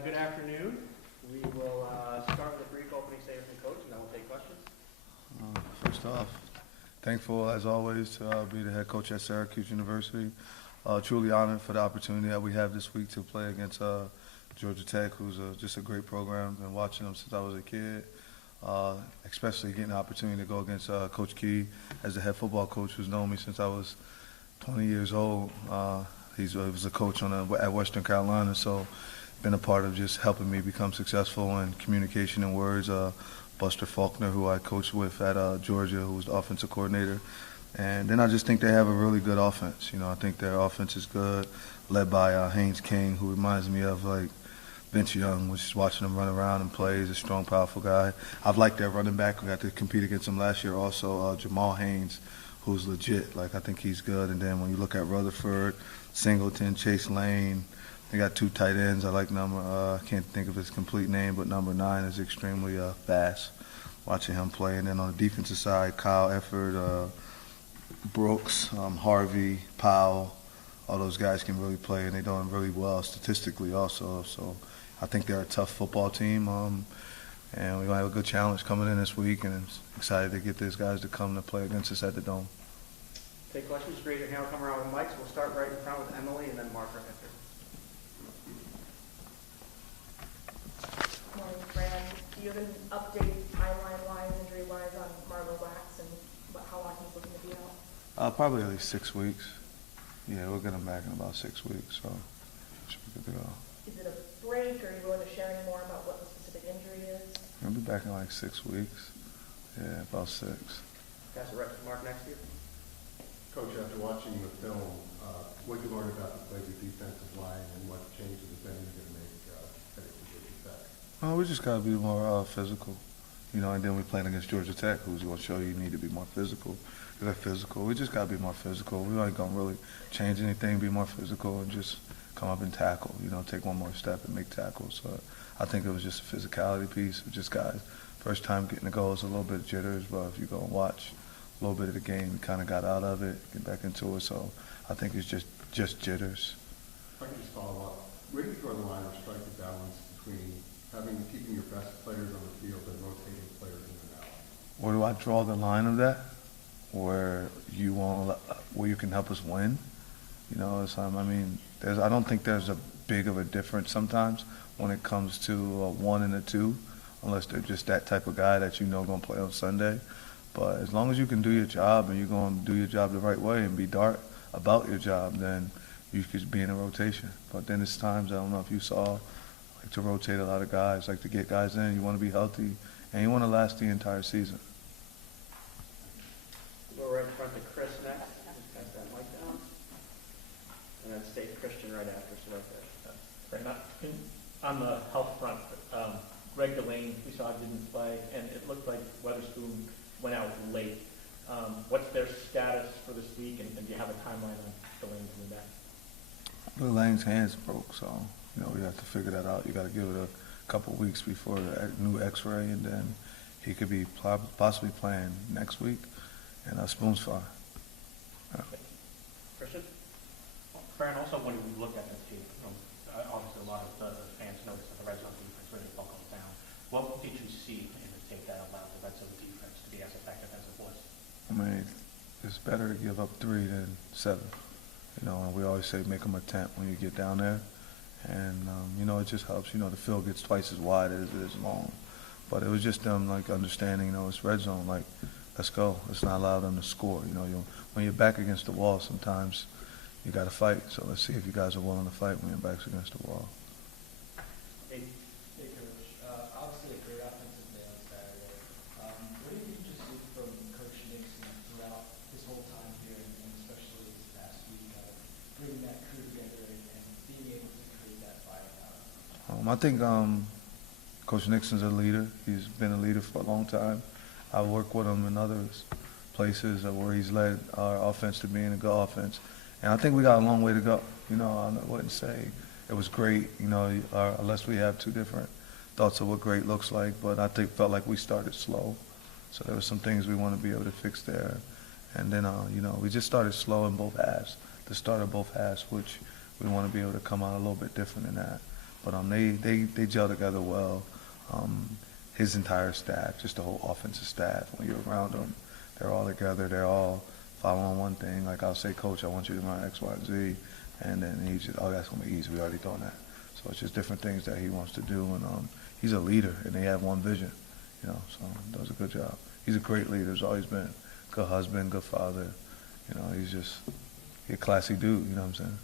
Good afternoon. We will start with a brief opening statement from Coach, and then we'll take questions. First off, thankful as always to be the head coach at Syracuse University. Truly honored for the opportunity that we have this week to play against Georgia Tech, who's just a great program. Been watching them since I was a kid, especially getting the opportunity to go against Coach Key as the head football coach, who's known me since I was 20 years old. He was a coach at Western Carolina, so been a part of just helping me become successful in communication and words. Buster Faulkner, who I coached with at Georgia, who was the offensive coordinator. And then I just think they have a really good offense. You know, I think their offense is good, led by Haynes King, who reminds me of like Vince Young, which is watching him run around and play. He's a strong, powerful guy. I've liked their running back. We got to compete against him last year also, Jamal Haynes, who's legit. Like, I think he's good. And then when you look at Rutherford, Singleton, Chase Lane, they got two tight ends. I like I can't think of his complete name, but number 9 is extremely fast. Watching him play. And then on the defensive side, Kyle Efford, Brooks, Harvey, Powell, all those guys can really play, and they're doing really well statistically also. So I think they're a tough football team, and we're going to have a good challenge coming in this week, and I'm excited to get these guys to come to play against us at the Dome. Take questions. Raise your hand. We'll come around with mics. We'll start right in front with Emily and then Mark right after. Morning, Fran. Do you have an update timeline-wise, injury-wise on Marlo Wax and how long he's looking to be out? Probably at least 6 weeks. Yeah, we'll get him back in about 6 weeks, so should be good to go. Is it a break, or are you willing to share any more about what the specific injury is? He'll be back in like 6 weeks. Yeah, about 6. Pass it right to Mark next to you. Coach, after watching the film, what did you learn about the Blazers defensive line and what changes, if any, you're going to make heading to Georgia Tech? We just got to be more physical, you know, and then we're playing against Georgia Tech, who's going to show you need to be more physical. They're physical. We just got to be more physical. We ain't going to really change anything, be more physical, and just come up and tackle, you know, take one more step and make tackles. So I think it was just a physicality piece. Just guys, first time getting the goals, a little bit of jitters, but if you go and watch a little bit of the game, we kind of got out of it, get back into it. So I think it's just jitters. If I could just follow up, where do you draw the line or strike the balance between keeping your best players on the field and rotating players in and out? Where do I draw the line of that? Where you can help us win, you know. I mean, I don't think there's a big of a difference sometimes when it comes to a 1 and a 2, unless they're just that type of guy that you know going to play on Sunday. But as long as you can do your job and you're going to do your job the right way and be dark about your job, then you could be in a rotation. But then there's times, I don't know if you saw, like to rotate a lot of guys, like to get guys in. You want to be healthy and you want to last the entire season. We'll go right in front to Chris next. Just pass that mic down. And then State Christian right after, so right there. Right. On the health front, Greg Delane, we saw didn't play, and it looked like Weatherspoon went out late. What's their status for this week, and do you have a timeline on Delane coming back? Lane's hands broke, so you know we have to figure that out. You got to give it a couple weeks before the new X-ray, and then he could be possibly playing next week. And Spoon's fine. Yeah. Christian? Fran, also when we look at this team, obviously a lot of the fans noticed that the red zone defense really buckled down. What did you see in the tape that allowed the red zone defense to be as effective as it was? I mean, it's better to give up 3 than 7. You know, and we always say make them a tent when you get down there. And, you know, it just helps. You know, the field gets twice as wide as it is long. But it was just them, like, understanding, you know, it's red zone. Like, let's go. Let's not allow them to score. You know, when you're back against the wall, sometimes you got to fight. So let's see if you guys are willing to fight when your back's against the wall. Hey, Coach. Obviously a great offensive day on Saturday. What did you just see from Coach Nixon throughout his whole time here, and especially this past week, bringing that crew together and being able to create that firepower? I think Coach Nixon's a leader. He's been a leader for a long time. I work with him in other places where he's led our offense to being a good offense. And I think we got a long way to go. You know, I wouldn't say it was great, you know, unless we have two different thoughts of what great looks like. But I felt like we started slow. So there were some things we want to be able to fix there. And then, you know, we just started slow in both halves, the start of both halves, which we want to be able to come out a little bit different than that. But they gel together well. His entire staff, just the whole offensive staff, when you're around them, they're all together. They're all following one thing. Like I'll say, Coach, I want you to run X, Y, and Z. And then he's just, oh, that's going to be easy. We already doing that. So it's just different things that he wants to do. And he's a leader, and they have one vision, so does a good job. He's a great leader. He's always been. Good husband, good father. He's just a classy dude, you know what I'm saying?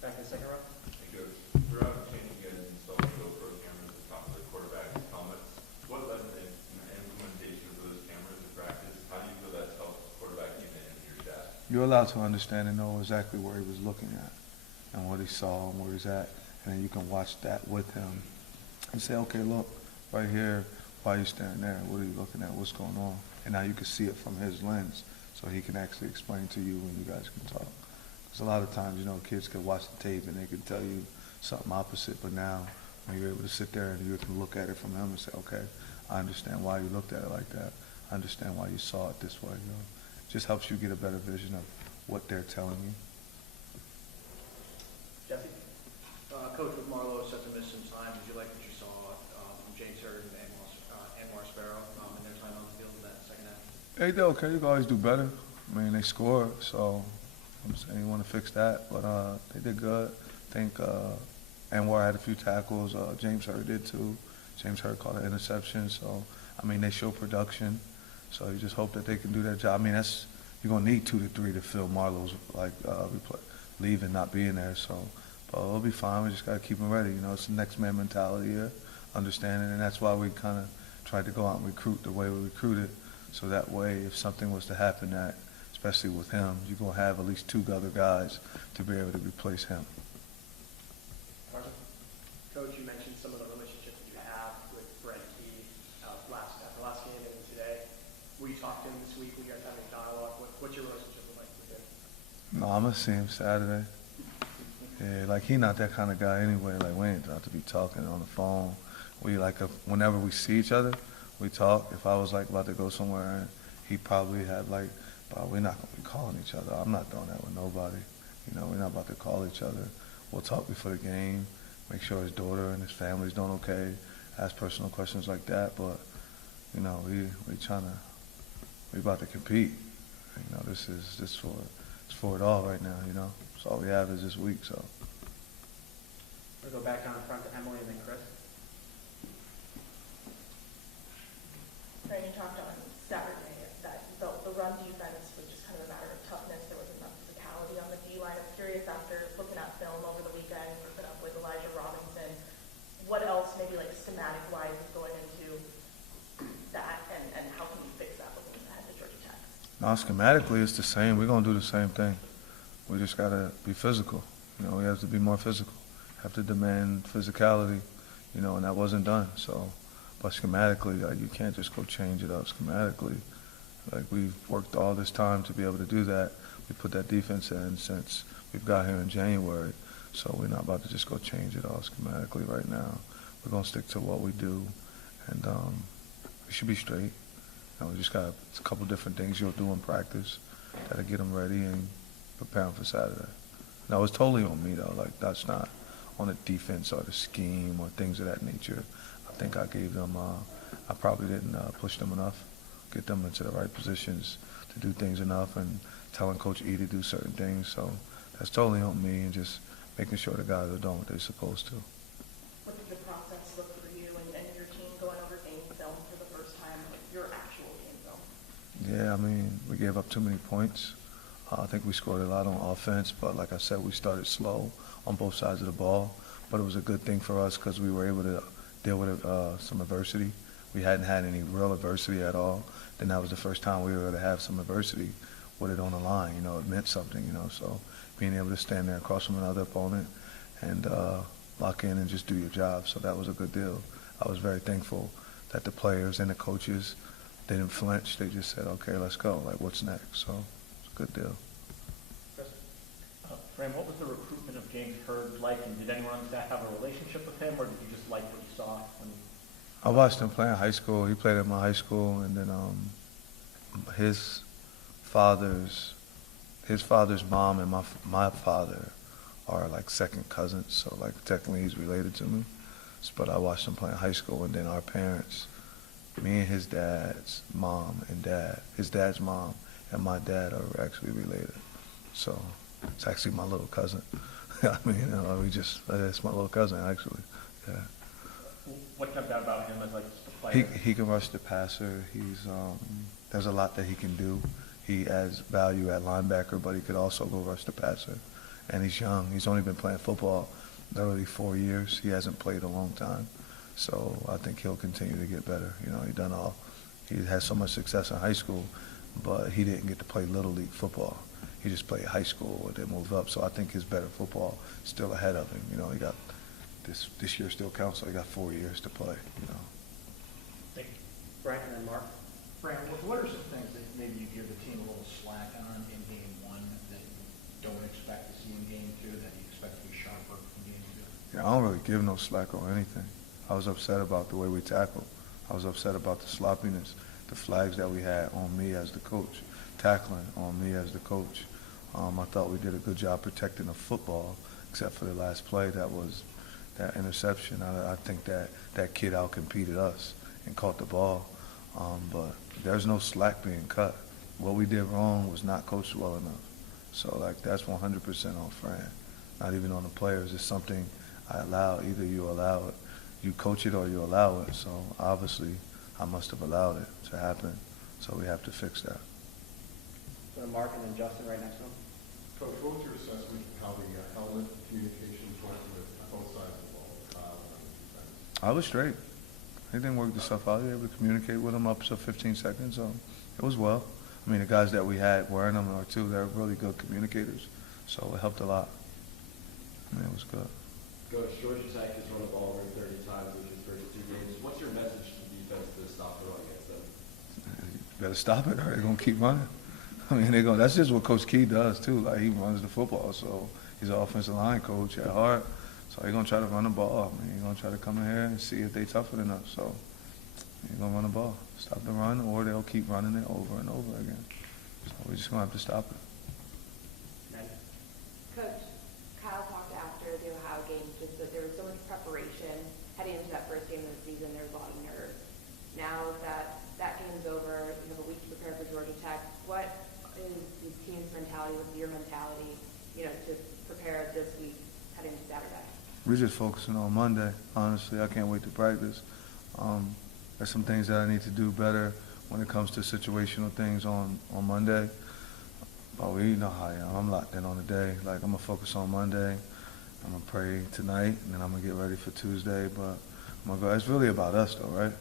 Back in the second row. Hey, Coach. Throughout the training, you guys installed GoPro cameras at the top of the quarterback's helmets. What led to the implementation of those cameras in practice? How do you feel that's helped the quarterback unit and your staff? You're allowed to understand and know exactly where he was looking at and what he saw and where he's at. And then you can watch that with him and say, okay, look, right here, why are you standing there? What are you looking at? What's going on? And now you can see it from his lens, so he can actually explain to you when you guys can talk. Because a lot of times, kids can watch the tape and they can tell you something opposite, but now when you're able to sit there and you can look at it from him and say, okay, I understand why you looked at it like that. I understand why you saw it this way. It just helps you get a better vision of what they're telling you. Jesse? Coach, with Marlowe set to miss some time, did you like what you saw from James Hurd and Anwar Sparrow in their time on the field in that second half? They did okay. You can always do better. I mean, they scored, so I'm saying you want to fix that. But they did good. I think Anwar had a few tackles. James Hurd did too. James Hurd caught an interception. So, I mean, they show production. So you just hope that they can do their job. I mean, you're going to need 2 to 3 to fill Marlowe's leaving, not being there. So, but it'll be fine. We just got to keep them ready. It's the next man mentality here, understanding. And that's why we kind of tried to go out and recruit the way we recruited. So that way, if something was to happen, especially with him, you're going to have at least 2 other guys to be able to replace him. Carson? Coach, you mentioned some of the relationships that you have with Brent Key after last game and today. Will you talk to him this week? Will you guys have any dialogue? What's your relationship like with him? No, I'm going to see him Saturday. Yeah, he's not that kind of guy anyway. We ain't about to be talking on the phone. Whenever we see each other, we talk. If I was about to go somewhere, he'd probably have but we're not going to be calling each other. I'm not doing that with nobody. We're not about to call each other. We'll talk before the game, make sure his daughter and his family's doing okay, ask personal questions like that. But, we about to compete. It's for it all right now, That's all we have is this week, so. We'll go back down in front to Emily and then Chris. Fran, you talked on Saturday that the run defense was just kind of a matter of toughness. There wasn't enough physicality on the D-line. I'm curious, after looking at film over the weekend, working up with Elijah Robinson, what else maybe schematic-wise is going into that, and how can you fix that looking ahead to Georgia Tech? No, schematically it's the same. We're going to do the same thing. We just got to be physical. We have to be more physical. Have to demand physicality, and that wasn't done. So, but schematically, you can't just go change it up schematically. We've worked all this time to be able to do that. We put that defense in since we've got here in January. So we're not about to just go change it all schematically right now. We're going to stick to what we do, and we should be straight. We just got a couple different things you'll do in practice that'll get them ready and prepare them for Saturday. No, it's totally on me, though. That's not on the defense or the scheme or things of that nature. I think I gave them, I probably didn't push them enough, get them into the right positions to do things enough, and telling Coach E to do certain things. So that's totally on me, and just making sure the guys are doing what they're supposed to. What did the process look for you and your team going over game film for the first time, your actual game film? Yeah, I mean, we gave up too many points. I think we scored a lot on offense, but like I said, we started slow on both sides of the ball. But it was a good thing for us because we were able to deal with some adversity. We hadn't had any real adversity at all. Then that was the first time we were able to have some adversity with it on the line. It meant something, So being able to stand there across from another opponent and lock in and just do your job. So that was a good deal. I was very thankful that the players and the coaches didn't flinch. They just said, okay, let's go. What's next? So it's a good deal. Chris? Fran, what was the recruitment of James Hurd like, and did anyone on staff have a relationship with him, or did you just like what you saw? I watched him play in high school. He played at my high school, and then his father's mom and my father are like second cousins, so like technically he's related to me. But I watched him play in high school, and then our parents, me and his dad's mom and dad, his dad's mom and my dad are actually related. So it's actually my little cousin. I mean, it's my little cousin actually. Yeah. What jumped out about him as like just a player? He can rush the passer. There's a lot that he can do. He adds value at linebacker, but he could also go rush the passer. And he's young. He's only been playing football literally 4 years. He hasn't played a long time. So I think he'll continue to get better. You know, he had so much success in high school, but he didn't get to play Little League football. He just played high school and then moved up. So I think his better football is still ahead of him. You know, he got this year still counts, so he got 4 years to play, you know. Thank you. Frank and then Mark. Fran, what are some things that maybe you give the team a little slack on in game one that you don't expect to see in game two that you expect to be sharper in game two? Yeah, I don't really give no slack or anything. I was upset about the way we tackled. I was upset about the sloppiness, the flags that we had on me as the coach, tackling on me as the coach. I thought we did a good job protecting the football, except for the last play that interception. I think that kid outcompeted us and caught the ball. But there's no slack being cut. What we did wrong was not coached well enough. So like that's 100% on Fran, not even on the players. It's something I allow. Either you allow it, you coach it, or you allow it. So obviously I must have allowed it to happen. So we have to fix that. So Mark and then Justin right next to him. Coach, what was your assessment of how the helmet communications went with both sides of the ball, Kyle and defense? I was straight. They didn't work the stuff out. They were able to communicate with them up to 15 seconds. So it was well. I mean, the guys that we had wearing them are too. They're really good communicators. So it helped a lot. I mean, it was good. Coach, Georgia Tech has run the ball over 30 times in his first 2 games. What's your message to the defense to stop the run against them? You better stop it, or they're gonna keep running. I mean, that's just what Coach Key does too. Like he runs the football, so he's an offensive line coach at heart. So he's gonna try to run the ball. I mean, he's gonna try to come in here and see if they tougher than us. So he's gonna run the ball, stop the run, or they'll keep running it over and over again. So we're just gonna have to stop it. Coach, Kyle talked after the Ohio game just that there was so much preparation heading into that first game of the season. There was a lot of nerves. Now that that game's over, you have a week to prepare for Georgia Tech. What is the team's mentality, what's your mentality, to prepare this week heading into Saturday? We're just focusing on Monday. Honestly, I can't wait to practice. There's some things that I need to do better when it comes to situational things on Monday. But we know how I am. I'm locked in on the day. Like, I'm going to focus on Monday. I'm going to pray tonight, and then I'm going to get ready for Tuesday. But I'm gonna go. It's really about us, though, right?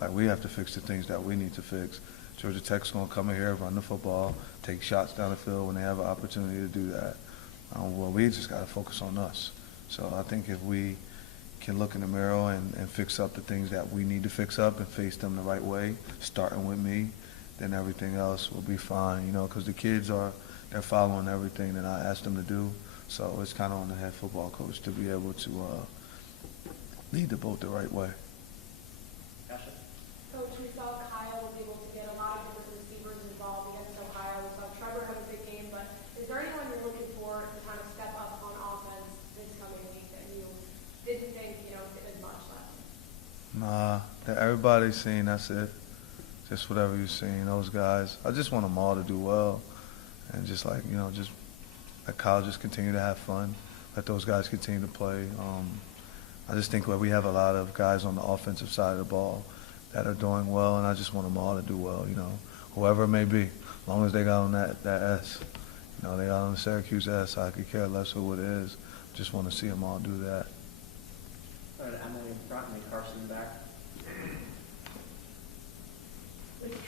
Like, we have to fix the things that we need to fix. Georgia Tech's going to come in here, run the football, take shots down the field when they have an opportunity to do that. Well, we just got to focus on us. So I think if we can look in the mirror and fix up the things that we need to fix up and face them the right way, starting with me, then everything else will be fine, because the kids they're following everything that I asked them to do. So it's kind of on the head football coach to be able to lead the boat the right way. Coach, we saw Kyle was able to get a lot of different receivers involved against Ohio. We saw Trevor have a big game, but is there anyone you're looking for to kind of step up on offense this coming week that you didn't think, as much last? Nah, everybody's seen, that's it. Just whatever you've seen, those guys. I just want them all to do well. And just like, just let Kyle just continue to have fun. Let those guys continue to play. I just think we have a lot of guys on the offensive side of the ball that are doing well, and I just want them all to do well, whoever it may be, as long as they got on that S. They got on the Syracuse S. I could care less who it is. Just want to see them all do that. All right, Emily in front and then Carson in back.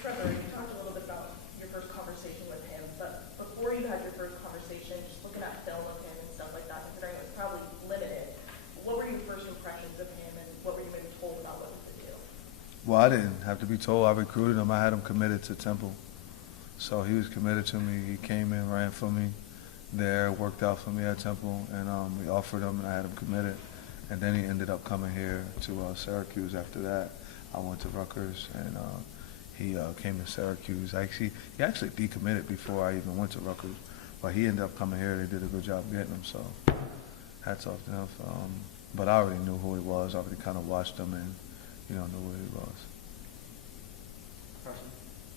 Trevor, you talked a little bit about your first conversation with him, but before you had your first conversation, just looking at film of him and stuff like that, considering it was probably limited, what were your first impressions of him and what were you maybe told about what he could do? Well, I didn't have to be told. I recruited him. I had him committed to Temple. So he was committed to me. He came in, ran for me there, worked out for me at Temple, and we offered him, and I had him committed. And then he ended up coming here to Syracuse after that. I went to Rutgers, and he came to Syracuse. He actually decommitted before I even went to Rutgers. But he ended up coming here. They did a good job getting him. So hats off to him. But I already knew who he was. I already kind of watched him and, knew who he was. Carson?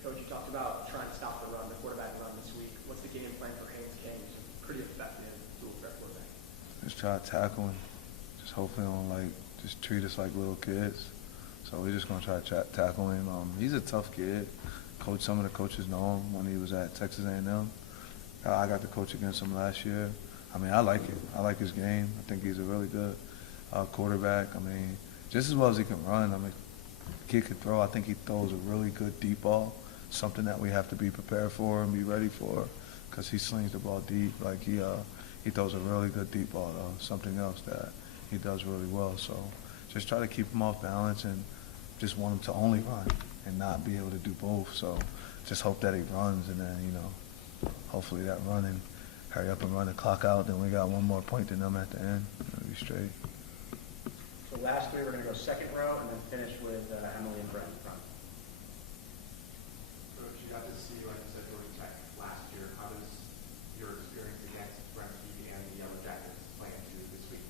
Coach, you talked about trying to stop the run, the quarterback run this week. What's the game plan for Haynes King? He's a pretty effective dual threat quarterback. Just try to tackle him. Just hopefully don't just treat us like little kids. So we're just gonna try to tackle him. He's a tough kid. Some of the coaches know him when he was at Texas A&M. I got to coach against him last year. I mean, I like it. I like his game. I think he's a really good quarterback. I mean, just as well as he can run. I mean, the kid could throw. I think he throws a really good deep ball, something that we have to be prepared for and be ready for, because he slings the ball deep. Like he throws a really good deep ball, though. Something else that he does really well. So just try to keep him off balance and just want him to only run and not be able to do both. So just hope that he runs, and then, hopefully that running, hurry up and run the clock out, then we got one more point than them at the end. It'll be straight. So last three, we're going to go second row and then finish with Emily and Brent in front. Coach, you got to see, like you said, Georgia Tech last year. How does your experience against Brent and the Yellow Jackets play into this week?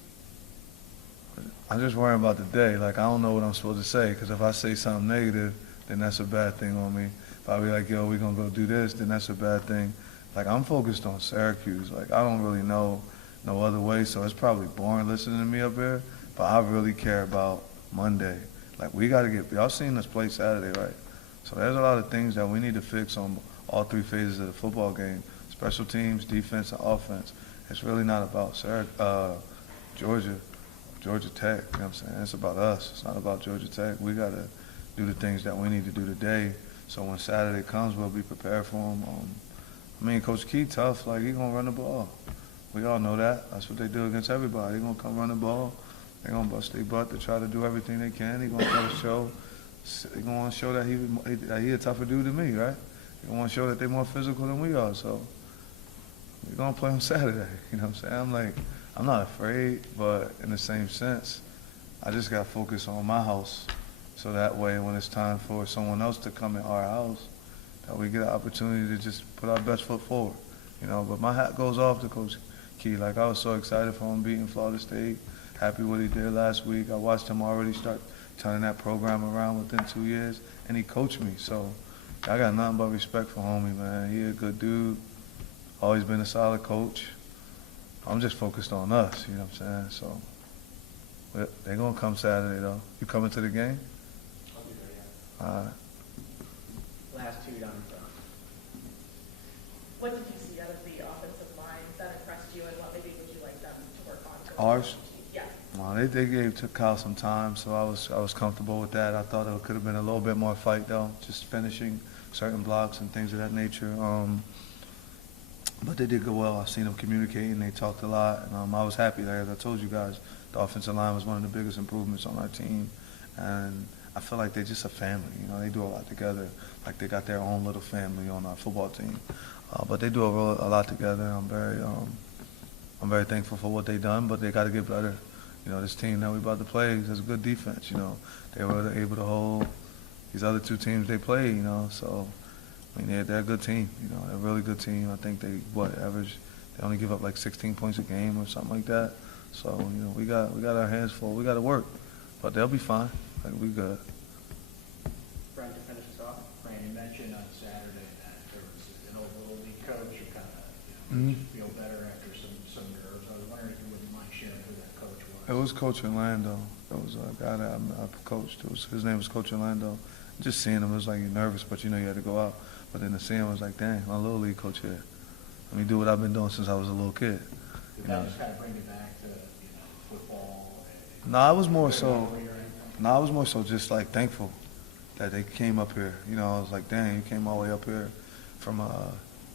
I'm just worrying about the day. I don't know what I'm supposed to say, because if I say something negative, then that's a bad thing on me. If I be like, yo, we're going to go do this, then that's a bad thing. I'm focused on Syracuse. I don't really know no other way, so it's probably boring listening to me up here, but I really care about Monday. We got to y'all seen us play Saturday, right? So there's a lot of things that we need to fix on all three phases of the football game, special teams, defense, and offense. It's really not about Georgia Tech, you know what I'm saying? It's about us. It's not about Georgia Tech. We got to do the things that we need to do today, so when Saturday comes, we'll be prepared for them. Coach Key tough. He going to run the ball. We all know that. That's what they do against everybody. They're going to come run the ball. They're going to bust their butt to try to do everything they can. They're going to try to show. They're going to show that he a tougher dude than me, right? They're going to show that they're more physical than we are. So we're going to play on Saturday. You know what I'm saying? I'm not afraid, but in the same sense, I just got to focus on my house. So that way, when it's time for someone else to come in our house, that we get an opportunity to just put our best foot forward, But my hat goes off to Coach Key. I was so excited for him beating Florida State, happy what he did last week. I watched him already start turning that program around within 2 years, and he coached me. So I got nothing but respect for homie, man. He a good dude, always been a solid coach. I'm just focused on us, you know what I'm saying? So they're going to come Saturday, though. You coming to the game? I'll be there, yeah. All right. Last two down in front. What did you see out of the offensive line that impressed you, and what maybe would you like them to work on? Ours? Yeah. They gave Kyle some time, so I was comfortable with that. I thought it could have been a little bit more fight, though, just finishing certain blocks and things of that nature. But they did go well. I seen them communicating. They talked a lot, and I was happy. As I told you guys, the offensive line was one of the biggest improvements on our team, and I feel like they're just a family. They do a lot together. They got their own little family on our football team. But they do a lot together. I'm very thankful for what they've done, but they got to get better. This team that we about to play has a good defense. They were able to hold these other two teams they played. So they're a good team. They're a really good team. I think they average. They only give up 16 points a game or something like that. So we got our hands full. We got to work, but they'll be fine. We good. Brent, to finish us off. Fran, you mentioned on Saturday that there was an old little league coach who kind of feel better after some nerves. I was wondering if you wouldn't mind sharing who that coach was. It was Coach Orlando. It was a guy that I coached. His name was Coach Orlando. Just seeing him, it was you're nervous, but you had to go out. But then to see him, I was like, dang, my little league coach here. Let me do what I've been doing since I was a little kid. Did that just kind of bring you back to football? No, I was more so just thankful that they came up here. I was like, dang, you came all the way up here from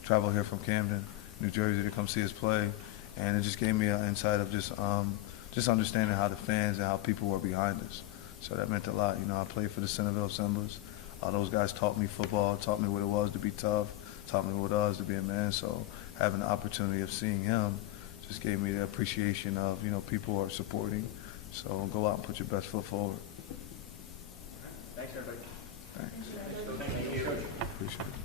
travel here from Camden, New Jersey to come see us play, and it just gave me an insight of just understanding how the fans and how people were behind us. So that meant a lot. I played for the Centerville Assemblies. Those guys taught me football, taught me what it was to be tough, taught me what it was to be a man. So having the opportunity of seeing him just gave me the appreciation of, people are supporting. So go out and put your best foot forward. Thanks, everybody. Thanks. Thank you. Appreciate it.